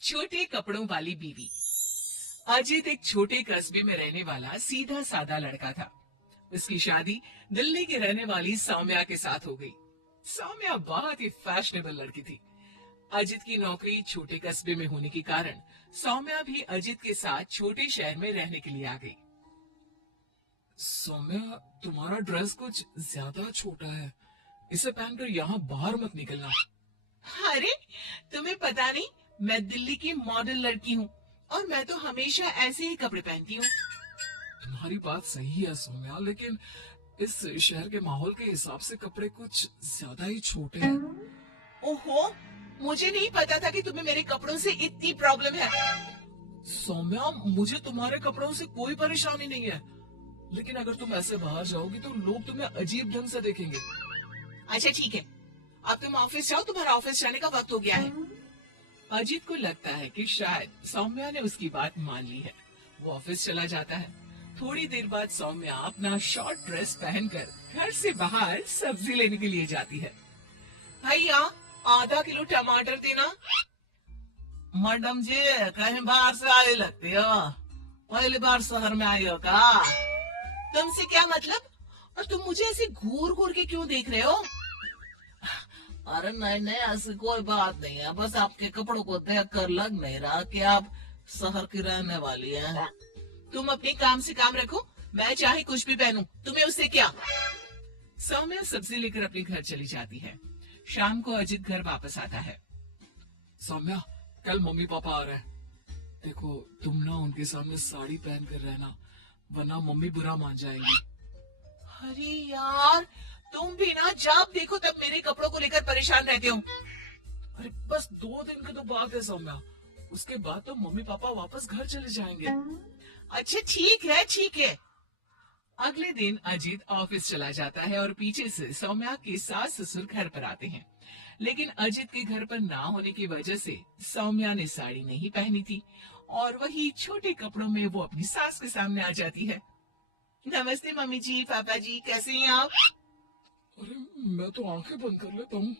छोटे कपड़ों वाली बीवी। अजित एक छोटे कस्बे में रहने वाला सीधा साधा लड़का था। उसकी शादी दिल्ली की रहने वाली सौम्या के साथ हो गई। सौम्या बहुत ही फैशनेबल लड़की थी। अजित की नौकरी छोटे कस्बे में होने के कारण सौम्या भी अजित के साथ छोटे शहर में रहने के लिए आ गई। सौम्या, तुम्हारा ड्रेस कुछ ज्यादा छोटा है। इसे पहनकर यहाँ बाहर मत निकलना। अरे, तुम्हें पता नहीं, मैं दिल्ली की मॉडल लड़की हूँ और मैं तो हमेशा ऐसे ही कपड़े पहनती हूँ। तुम्हारी बात सही है सौम्या, लेकिन इस शहर के माहौल के हिसाब से कपड़े कुछ ज्यादा ही छोटे हैं। ओहो, मुझे नहीं पता था कि तुम्हें मेरे कपड़ों से इतनी प्रॉब्लम है। सौम्या, मुझे तुम्हारे कपड़ों से कोई परेशानी नहीं है, लेकिन अगर तुम ऐसे बाहर जाओगी तो लोग तुम्हें अजीब ढंग से देखेंगे। अच्छा ठीक है, अब तुम ऑफिस जाओ, तुम्हारा ऑफिस जाने का वक्त हो गया है। अजीत को लगता है कि शायद सौम्या ने उसकी बात मान ली है। वो ऑफिस चला जाता है। थोड़ी देर बाद सौम्या अपना शॉर्ट ड्रेस पहनकर घर से बाहर सब्जी लेने के लिए जाती है। भैया, आधा किलो टमाटर देना। मैडम जी, कहीं बाहर से आए लगती हो? पहली बार शहर में आई हो का? तुमसे क्या मतलब? और तुम मुझे ऐसे घूर घूर के क्यों देख रहे हो? अरे नहीं नहीं, ऐसी कोई बात नहीं है, बस आपके कपड़ों को देखकर लग नहीं रहा कि आप शहर की रहने वाली हैं। तुम अपने काम से काम रखो, मैं चाहे कुछ भी पहनूं, तुम्हें उससे क्या? सौम्या सब्जी लेकर अपने घर चली जाती है। शाम को अजित घर वापस आता है। सौम्या, कल मम्मी पापा आ रहे हैं। देखो, तुम ना उनके सामने साड़ी पहन कर रहना, वरना मम्मी बुरा मान जाएंगी। अरे यार, तुम भी ना जब देखो तब मेरे कपड़ों को लेकर परेशान रहते हो। अरे बस 2 दिन की तो बात है सौम्या, उसके बाद तो मम्मी पापा वापस घर चले जाएंगे। अच्छा ठीक है ठीक है। अगले दिन अजीत ऑफिस चला जाता है और पीछे से सौम्या के सास ससुर घर पर आते हैं। लेकिन अजित के घर पर ना होने की वजह से सौम्या ने साड़ी नहीं पहनी थी और वही छोटे कपड़ों में वो अपनी सास के सामने आ जाती है। नमस्ते मम्मी जी, पापा जी, कैसे हैं आप? अरे मैं तो आंखें बंद कर लेता हूँ,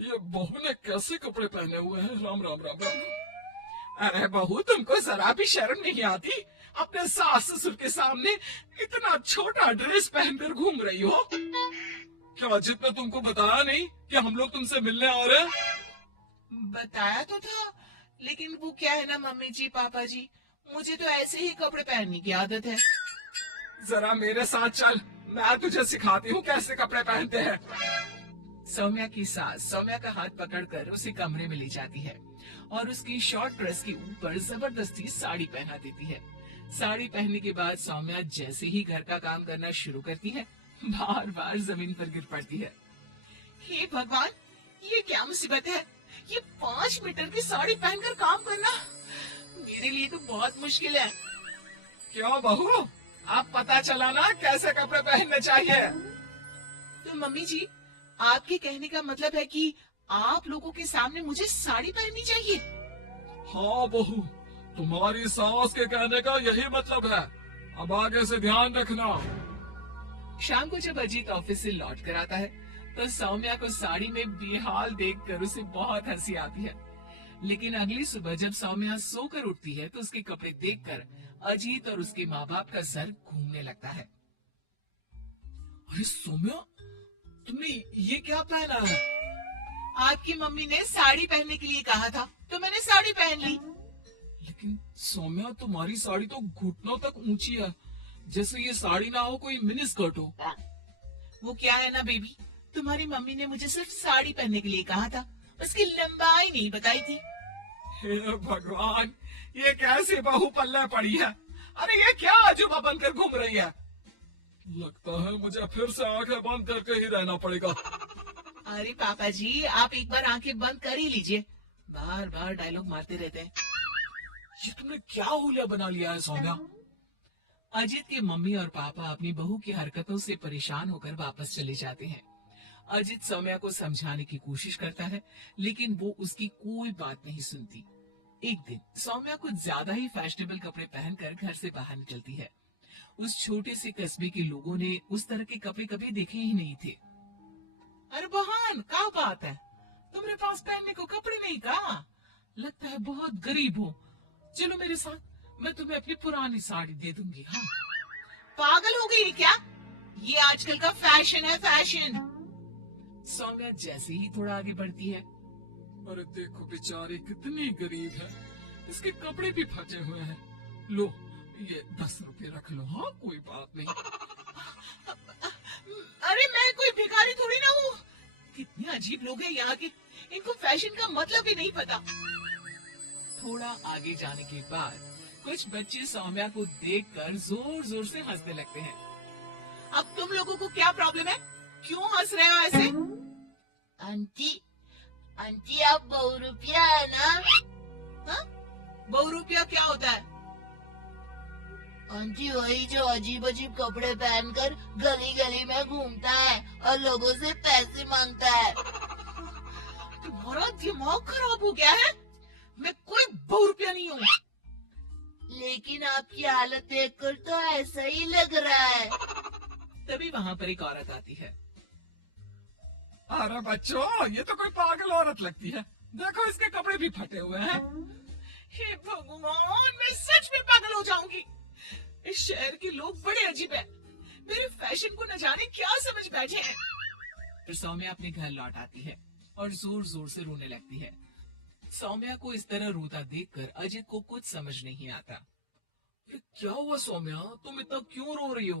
ये बहू ने कैसे कपड़े पहने हुए हैं। राम राम राम राम। अरे बहू, तुमको जरा भी शर्म नहीं आती? अपने सास ससुर के सामने इतना छोटा ड्रेस पहनकर घूम रही हो। क्या अजित ने तुमको बताया नहीं कि हम लोग तुमसे मिलने आ रहे हैं? बताया तो था, लेकिन वो क्या है ना मम्मी जी, पापा जी, मुझे तो ऐसे ही कपड़े पहनने की आदत है। जरा मेरे साथ चल, मैं तुझे सिखाती हूँ कैसे कपड़े पहनते हैं। सौम्या की सास सौम्या का हाथ पकड़कर उसे कमरे में ले जाती है और उसकी शॉर्ट ड्रेस के ऊपर जबरदस्ती साड़ी पहना देती है। साड़ी पहनने के बाद सौम्या जैसे ही घर का काम करना शुरू करती है, बार बार जमीन पर गिर पड़ती है। हे भगवान, ये क्या मुसीबत है? ये 5 मीटर की साड़ी पहनकर काम करना मेरे लिए तो बहुत मुश्किल है। क्यों बहू, आप पता चला ना कैसे कपड़े पहनने चाहिए? तो मम्मी जी, आपके कहने का मतलब है कि आप लोगों के सामने मुझे साड़ी पहननी चाहिए? हाँ बहू, तुम्हारी सास के कहने का यही मतलब है। अब आगे से ध्यान रखना। शाम को जब अजीत ऑफिस से लौट कर आता है तो सौम्या को साड़ी में बेहाल देखकर उसे बहुत हंसी आती है। लेकिन अगली सुबह जब सौम्या सोकर उठती है तो उसके कपड़े देखकर अजीत और उसके माँ बाप का सर घूमने लगता है। अरे सौम्या, तुमने ये क्या पहना है? आपकी मम्मी ने साड़ी पहनने के लिए कहा था तो मैंने साड़ी पहन ली। लेकिन सौम्या, तुम्हारी साड़ी तो घुटनों तक ऊंची है, जैसे ये साड़ी ना हो कोई मिनी स्कर्ट हो। वो क्या है ना बेबी, तुम्हारी मम्मी ने मुझे सिर्फ साड़ी पहनने के लिए कहा था, उसकी लंबाई नहीं बताई थी। हे भगवान, ये कैसी बहू पल्ले पड़ी है? अरे ये क्या अजूबा बनकर घूम रही है? लगता है मुझे फिर से आंखें बंद करके ही रहना पड़ेगा। अरे पापा जी, आप एक बार आंखें बंद कर ही लीजिए, बार बार डायलॉग मारते रहते हैं। ये तुमने क्या हुलिया बना लिया है सौम्या? अजित के मम्मी और पापा अपनी बहू की हरकतों से परेशान होकर वापस चले जाते हैं। अजित सौम्या को समझाने की कोशिश करता है, लेकिन वो उसकी कोई बात नहीं सुनती। एक दिन सौम्या कुछ ज्यादा ही फैशनेबल कपड़े पहनकर घर से बाहर निकलती है। उस छोटे से कस्बे के लोगों ने उस तरह के कपड़े कभी देखे ही नहीं थे। अरे बहन, क्या बात है? तुम्हारे पास पहनने को कपड़े नहीं का? लगता है बहुत गरीब हो। चलो मेरे साथ, मैं तुम्हें अपनी पुरानी साड़ी दे दूंगी। हाँ, पागल हो गई क्या? ये आजकल का फैशन है, फैशन। सौम्या जैसे ही थोड़ा आगे बढ़ती है, अरे देखो बेचारी कितनी गरीब है, इसके कपड़े भी फटे हुए हैं। लो, ये 10 रुपए रख लो। हाँ, कोई बात नहीं। अरे मैं कोई भिखारी थोड़ी ना हूँ। कितने अजीब लोग हैं यहाँ के, इनको फैशन का मतलब ही नहीं पता। थोड़ा आगे जाने के बाद कुछ बच्चे सौम्या को देखकर जोर जोर से हंसने लगते हैं। अब तुम लोगों को क्या प्रॉब्लम है? क्यों हंस रहे हो ऐसे? आंटी, आंटी आप बहुरूपिया है ना? हाँ? बहुरूपिया क्या होता है? आंटी वही जो अजीब अजीब कपड़े पहनकर गली गली में घूमता है और लोगों से पैसे मांगता है। तुम्हारा दिमाग खराब हो गया है? मैं कोई बहुरूपिया नहीं हूँ। लेकिन आपकी हालत देखकर तो ऐसा ही लग रहा है। तभी वहाँ पर एक औरत आती है। अरे बच्चों, ये तो कोई पागल औरत लगती है। देखो इसके कपड़े भी फटे हुए हैं। हे भगवान, मैं सच में पागल हो जाऊंगी। इस शहर के लोग बड़े अजीब हैं। मेरे फैशन को न जाने क्या समझ बैठे हैं। फिर सौम्या अपने घर लौट आती है और जोर जोर से रोने लगती है। सौम्या को इस तरह रोता देखकर अजित को कुछ समझ नहीं आता। ये क्या हुआ सौम्या, तुम इतना क्यों रो रही हो?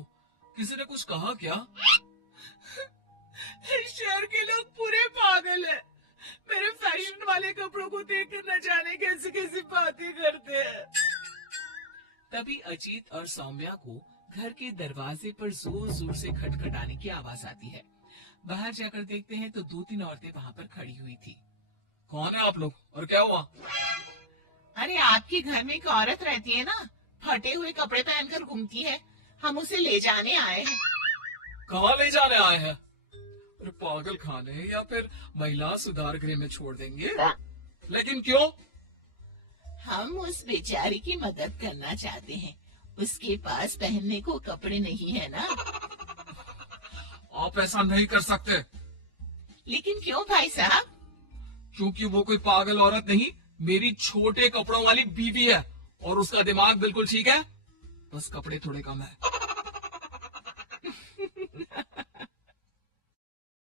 किसी ने कुछ कहा क्या? शहर के लोग पूरे पागल हैं। मेरे फैशन वाले कपड़ों को देखकर न जाने कैसी कैसी बातें करते हैं। तभी अजीत और सौम्या को घर के दरवाजे पर जोर जोर से खटखटाने की आवाज आती है। बाहर जाकर देखते हैं तो 2-3 औरतें वहाँ पर खड़ी हुई थी। कौन है आप लोग और क्या हुआ? अरे आपके घर में एक औरत रहती है ना, फटे हुए कपड़े पहनकर घूमती है, हम उसे ले जाने आए हैं। कहाँ ले जाने आए हैं? अरे पागल खाने या फिर महिला सुधार गृह में छोड़ देंगे। लेकिन क्यों? हम उस बेचारी की मदद करना चाहते हैं, उसके पास पहनने को कपड़े नहीं है ना। आप ऐसा नहीं कर सकते। लेकिन क्यों भाई साहब? क्योंकि वो कोई पागल औरत नहीं, मेरी छोटे कपड़ों वाली बीवी है और उसका दिमाग बिल्कुल ठीक है, बस कपड़े थोड़े कम है।